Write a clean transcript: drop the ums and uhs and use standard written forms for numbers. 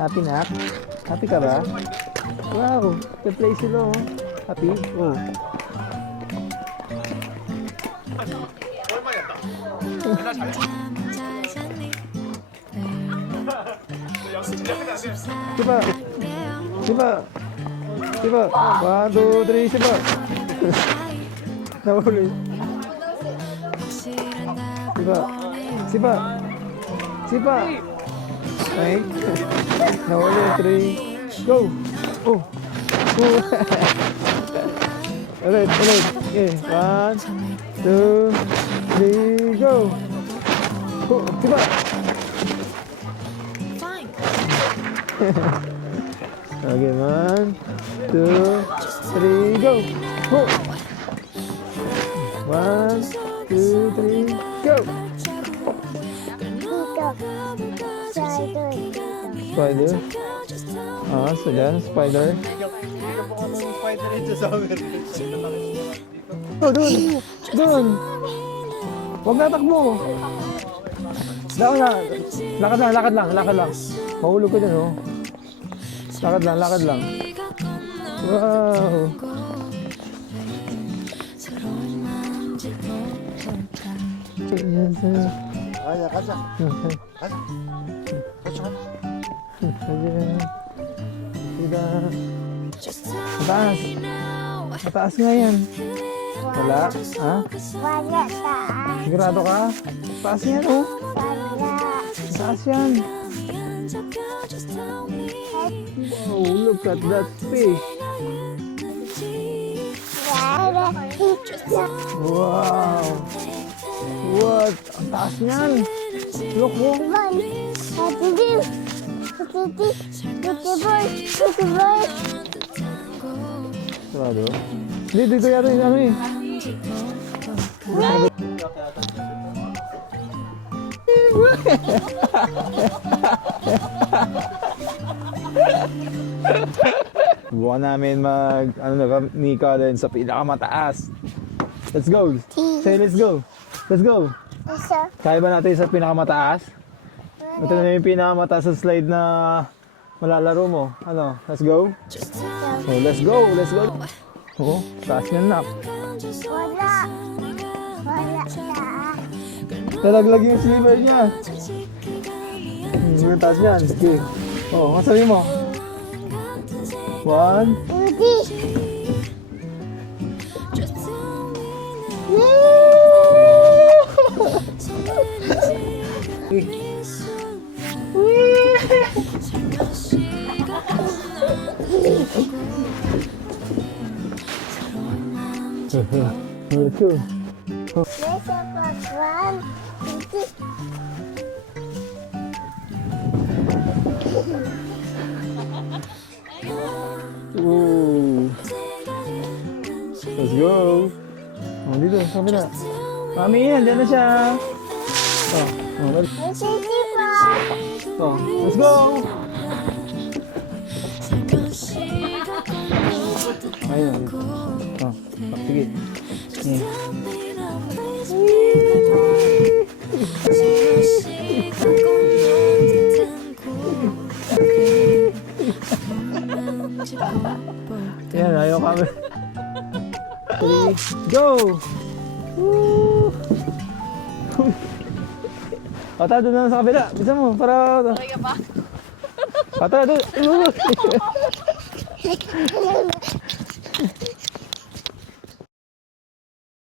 Happy na? Happy ka ba? Wow, play sila oh. Happy? Oh. Sipa! Sipa! Sipa! 1, 2, 3, sipa! Nahuli. Sipa! Sipa! Sipa! Okay. Nahuli. 3. Go! Oh! Oh! Ulit. Okay. 1, 2, 3, go! Oh! Sipa! Okay, 1, 2, 3, go! Go! 1, 2, 3, go! Spider? Ah, so dyan, spider. Oh, doon! Huwag natakbo! Lakad lang. Mahulog ka dyan, oh. Lakad lang. Wow! 아야 가자. 가자. Mataas nga yan. Wala? Ha? Wala taas. Sigurado ka? Mataas yan, oh. Wala. Mataas yan. Oh, look at that fish. Wala. Wow! What? Ang taas niyan. Look, oh. Sarado? Hindi, dito yata yung ano eh. Buwan namin ni Colin sa pinakamataas. Let's go. Say let's go. Let's go. Isa. Kaya ba natin sa pinakamataas? Ito na yung pinakamataas sa slide na malalaro mo. Ano? Let's go? So, let's go. Oh, taas niyan na. Wala. Wala taas. Talaglag yung sliver niya. Yung taas niyan. Okay. Oh, masabi mo. 1. Udi. Two. Nasa pagwan. Udi. Ooh. Let's go. Oh, dito, sa kabila. Mami, andyan na siya. Well. Nasipa. Oh, let's go. Ayun. Oh, sige. Yan, ayaw kami. 3, go! Woo! Tara, doon naman sa kabila. Bisa mo, para... Tara ka pa? Tara, doon.